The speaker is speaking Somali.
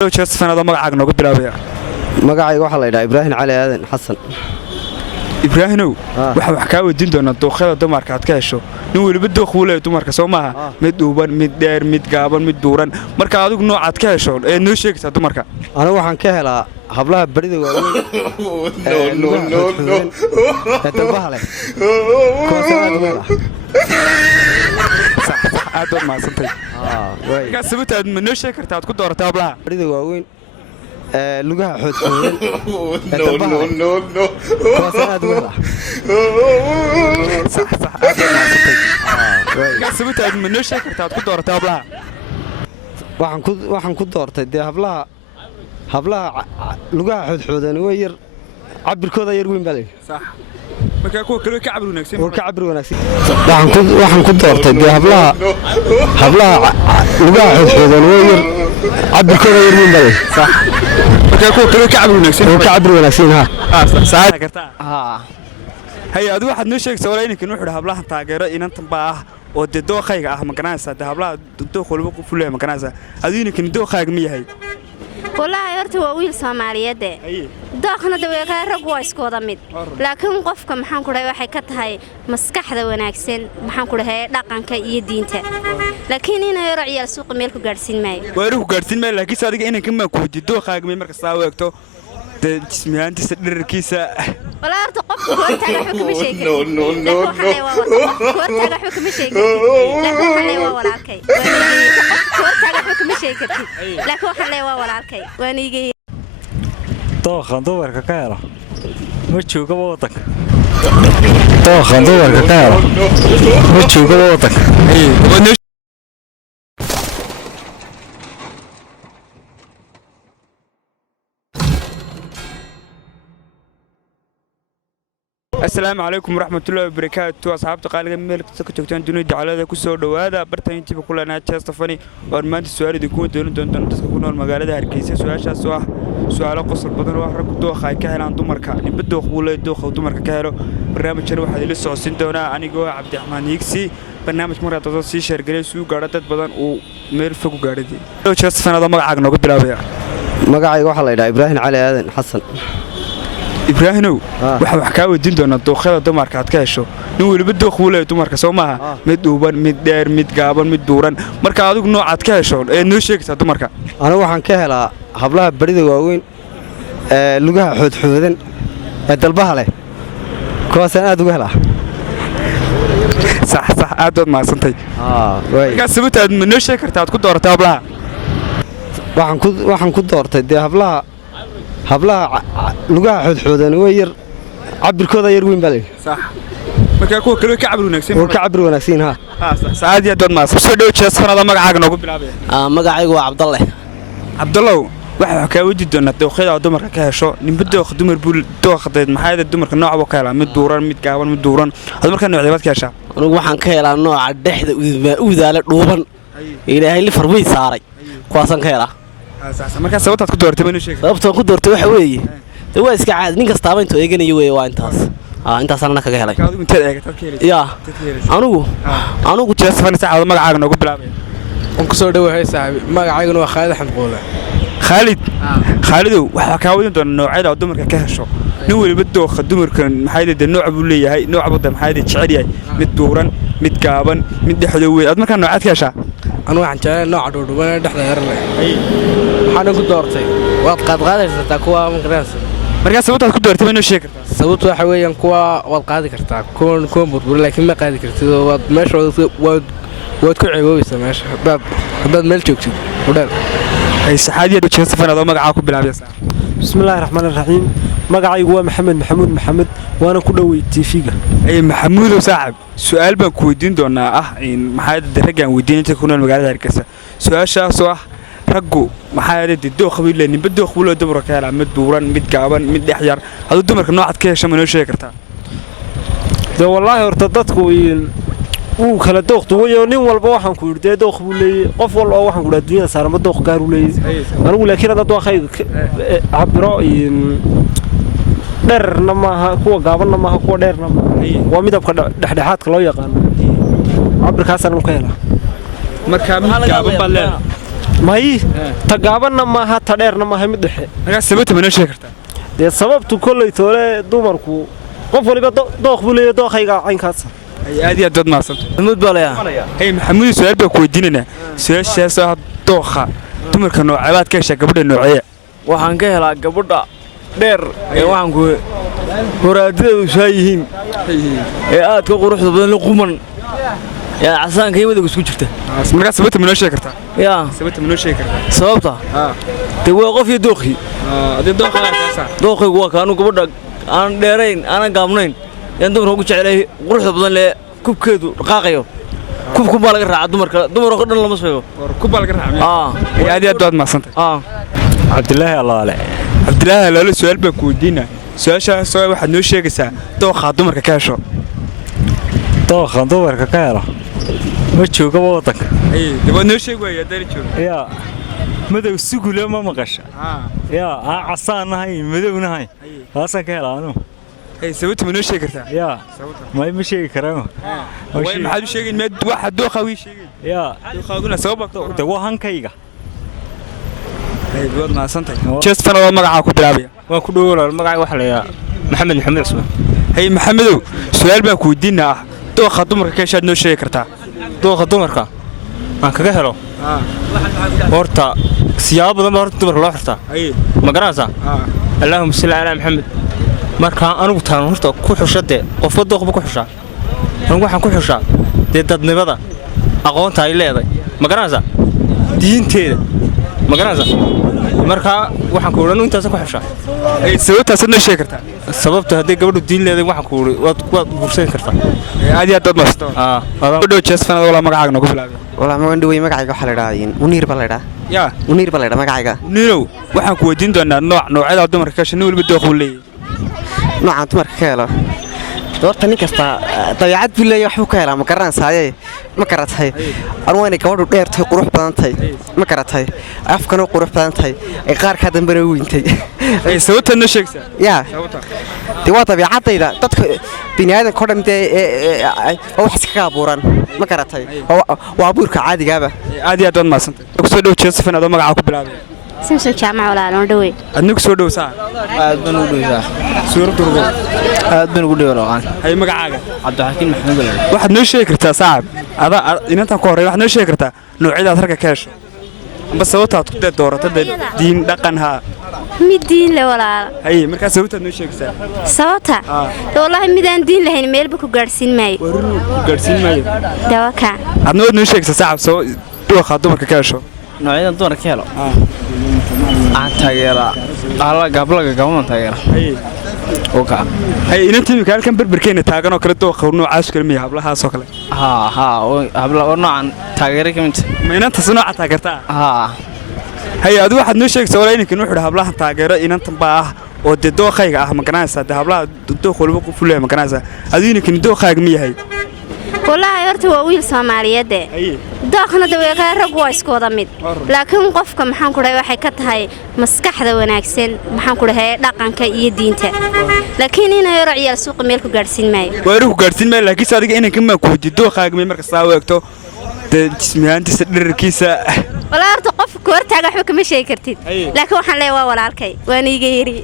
Josephine adoo magacaaga noogu bilaabaya. magacayga waxa la yiraahdaa Ibrahim Cali Aadan Xasan. Ibrahimow wax ka wadiin doona dooqada dumarka aad ka hesho nin waliba dooq uu leeyahay dumarka Soomaha mid dhuuban mid dheer mid gaaban mid buuran marka adigu nooc aad ka hesho ee noo sheegaysa dumarka anigu waxaan ka helaa hablaha barida waaweyn no tabaale aad ma santay ka sababta ma noo sheeg kartaa aad ku dooratay hablaha barida waaweyn lugaha xoodxoodan no صح ka sababta ma noo sheeg kartaa aad ku dooratay hablaha waxaan ku doortay hablaha lugaha xoodxoodan way yar cabirkooda yar weyn baa صح marka kuwa kale ka cabir wanaagsan waxaan ku doortay hablaha lugaha xoodxoodan way yar cabirkooda yar weyn baa صح marka kuwa kale ka cabir wanaagsan ha saad kartaa hay adigu waxaad noo sheegaysaa walaal inankan wuxuu hablaha taageero inantan baa oo dooqayga ma garanaysaa hablaha dooq walba ku fuleey ma garanaysaa adigu inankan dooqayga ma yahay والله horta waa wiil Soomaaliyeed dooqna daweeqa rag waa isku wada mid laakiin qofka maxaan ku dhahay waxay ka tahay maskaxda wanaagsan maxaan ku dhahay dhaqanka iyo diinta laakiin inay yar ciyaal suuq meel ku gaarsiin maayo ku gaarsiin maayo laakiin adiga inankan ma ku wadi dooqayga marka saa weegto jismiyaantiisa dhererkiisa wala horta qofka hortaaga xukuma sheegay no hortaaga xukuma sheegay laakiin waxa leeyahay walaalkay hortaaga xukuma sheegay laakiin waxa leeyahay walaalkay waanigay dooqan dumarka ka helo ma joogo wadanka السلام عليكم ورحمة الله وبركاته أصحابتي قال لكم ملك تكتبتون دون جعلة كسر دوادا برتين تبي كلنا تشاستفني ورمان السؤال يكون دون تسكون المجال هركيسة سؤال قصر بدن واحد دو خاي كهل عن دمرك نبدو قبول دو خو دمرك كهلو برنامج شنو واحد لسه عشرين دونا أنا جو عبد الرحمن يكسي برنامج مرة تصل شركة سو قارتة بدن ومير فوق قاردي لو تشاستفنا هذا مقعد نقول بلابيا magacayga waxa la yiraahdaa Ibrahim Cali Aadan Xasan. Ibrahimow wax ka wadiin doona dooqada dumarka aad ka hesho nin waliba dooq uu leeyahay dumarka Soomaha mid dhuuban mid dheer mid gaaban mid buuran marka adigu nooc aad ka hesho ee noo sheegaysa dumarka anigu waxaan ka helaa hablaha barida waaweyn lugaha xoodxoodan dalbaha leh kuwaasaan aad uga helaa صح aad ma santay ka sababta ma noo sheeg kartaa aad ku dooratay hablaha waxaan ku doortay hablaha lugaha xoodxoodan way yar cabirkooda yar weyn baa صح marka kuwa kale ka cabir wanaagsan ha saad iyo dad ma soo dhaw Josephine adoo magacaaga noogu bilaabaya magacaygu waa Cabdallah waxa ka wadi doona dooqada dumarka ka hesho ninba dooq dumar buu dooqadeed maxay dumarka nooc ka helaa mid duuran mid gaaban mid duuran hada marka noocyada ka hesha anigu waxaan ka helaa nooca dhexda udaala dhuuban ilaahay li farbay saaray kuwaasan ka helaa marka sababta ku doortay ma sheeg sababta ku doortay waxa weeye waa iska caad nin kasta ba intuu eeganayo weey waa intaas ana kaga helay adigu inta eegtad ka helay anigu Josephine saacad magacaaga noogu bilaabay ku soo dhawahay saaxiib magacayguna waa Khalid Axmed Qoole Khalidow waxa ka wadin doona noocyada dumarka ka hesho nin waliba dooqa dumarkan maxay nooc buu leeyahay nooc bada maxay jecel yahay mid duuran mid gaaban mid dhexdo weey aad marka noocaad ka hesha anu waxaan jecelahay nooc dhuudhuban dhexda yar leh waxaan ku doortay waad qaadaysaa kuwa marka sababta ku doortay ma noo sheeg kartaa sababtu waxa weeyaan kuwa waad qaadi kartaa kuwa burbur laakiin ma qaadi kartid waad meeshooda waad ku ceeboobaysaa meesha hadaad meel joogtid udheer ay saxaadiyad Josephine adoo magacaaga ku bilaabaysaa bismillaahir rahmaanir rahiim magacaygu waa maxamed waana ku dhawey TV-ga ay maxamuud saaxib su'aal baan ku weydiin doonaa maxay daragaan weydiinta ku nool magaalada Hargeysa su'aashaas oo raggu maxay dooq qabiil ninba dooq wuu leeyahay dumarka kala mid buuran mid gaaban mid dhexyar hadu dumarka nooc aad ka hesho ma noo sheeg kartaa wallahi horta dadku uu kala dooqto wayo nin walba waxaan ku yiraahdee dooq buu leeyahay qof walba waxaan ku raadiyay saarma dooq gaar u leeyahay anigu laakiin hada dooqay cabiro dheerna maaha kuwa gaabanna maaha kuwa dheerna waa midabka dhexdhexaadka loo yaqaan cabirkaas aan ka helaa marka mid gaaban baa leeyahay may tagaabanna maaha ta dheerna maaha mid dhexe markaa sababta ma noo sheegi kartaa dee sababtu kolley toole dumarku qof waliba dooq buu leeyahay dooqayga caynkaas aad iyo aad baad mahadsantay maxamuud baa leeyahay hey maxamuud su'aal baa ku weydiinaynaa su'aashaas ah dooqa dumarka nooceebaad ka heshaa gabadha nooceeya waxaan ka helaa gabadha dheer ee waxaan ku horaadideedu saa yihiin ee aad ka quruxda badan la quman yaa casaanka iyo madowga isku jirta markaa sababta ma noo sheegi kartaa yaa sababta ma noo sheegi kartaa sababta dee waa qof iyo dooqii adii dooqa kaasa dooqaygu waa kaanu gabadha aan dheerayn aanan gaabnayn yaan dumarka ugu jecelahay quruxda badan lee kubkeedu dhaqaaqayo kubkun baa laga raacaa dumaroo dhan lama sheego kubbaa laga raacay aad iyo aad baad mahadsantay cabdilaahi allaale cabdilaahi allaale su'aal baa ku weydiinaa su'aashaas waxaad noo sheegaysaa dooqa dumarka ka hesho dooqa dumarka ka helo ma joogaba waddanka waad noo sheegi waaya haddana joogo yaa madow sugule ma maqasha yaa aan casaan nahayn madownahayn taasaan ka helaa anu sababta ma noo sheegi kartaa yaa may ma sheegi karaan maxaad u sheegayn waxa dooqa wii sheegay yaa dooqaaguna sabab de waa hankayga waad mahadsantay jeestana waa magacaa ku bilaabaya waan ku dhowolaal magacayga waxaa la yidhaha maxamed maxamed cusmaan hey maxamedow su'aal baan ku weydiinaa ah dooqa dumarka ka heshaad noo sheegi kartaa dooqa dumarka aan kaga helo horta siyaabo badan baa horta dumarka loo xirtaa ma garanaysaa allaahuma salli calaa maxamed markaa anigu taan horta ku xusha dee qofka dooqba ku xushaa anigu waxaan ku xushaa dee dadnimada aqoonta ay leedahay ma garanaysaa diinteeda ma garanaysaa markaa waxaan ku odhan intaasa ku xushaa sababtaasaad noo sheegi kartaa sababta hadday gabadhu diin leedahay waxaan ku odhi waad guursan kartaa aad iyo aad baad mahadsantay dhow jeestana walaa magacaaga noogu bilaabaya walaa ma wandhawey magacayga waxaa la idhaha uniir baa la idhaa yaa uniir baa la idhaa magacayga niinow waxaan ku weydiin doonaa noocyada dumarka ka hesha nin waliba dooq uu leeyahay noocaan dumarka ka helo horta nin kasta dabeecad buu leeyahay waxbuu ka helaa ma garanaysaaye ma garatay anu waa inay gabadhu dheer tahay qurux badan tahay ma garatay afkana qurux badan tahay ay qaarkaa dambena u weyntay sababtaad noo sheegaysaa yaa dee waa dabeecadayda dadka biniaadanka o dhan dee waa wax iskaga abuuran ma garatay waa abuurka caadigaaba aad iyo aad baad mahadsantay kusoo dhow jeestafan adoo magacaa ku bilaabaya simson jaamac walaaloo dhawey adna ku soo dhowsaa aad baan ugu dhaweysaa suuradda rugo aad baan ugu dhaweysaa hay magacaaga cabdixakiin maxamed walaal waxaad noo sheegi kartaa saacab inantan ku horey waxaad noo sheegi kartaa noocyadaad ragga ka hesho amba sababtaad dee doorato dee diin dhaqan haa mid diin le walaala haye markaa sababtaad noo sheegaysaa sababta wallaahi midaan diin lahayn meelba ku gaadhsiin maayo warru ku gaadhsiin maayo dawaka adna waad noo sheegaysaa saacab dooqaa dumarka ka hesho noocyadan dumarka ka helo aan taageeraa gablaga gabaman taageera hay inanta imika halkan berberkeena taagan oo kale dooqa noocaas kale miya hablahaasoo kale noocan taageera ka mid ma inantaas nooca taageertaa hay adigu waxaad noo sheegaysaa walaa inankan wuxuu hablahan taageero inantan baa ah oo dee dooqayga ah ma garanaysaa dee hablaha dooq waliba qof u leeyahay ma garanaysaa adigu inankan dooqaaga ma yahay wallaahi horta waa wiil soomaaliyeede dooqna daweekaa raggu waa isku wada mid laakiin qofka maxaan ku dhahay waxay ka tahay maskaxda wanaagsan maxaan ku dhahay dhaqanka iyo diinta laakiin inay yaro ciyaal suuqa meel ku gaadhsiin maayo waa ku gaadhsiin maayo laakiinse adiga inankan maa ku weydiiyo dooqaaga may markastaa u eegto dee jismiyaantiisa dherarkiisa walaa horta qofka hortaaga waxba kama sheegi kartid laakiin waxaan leeyahay waa walaalkay waana iga yeri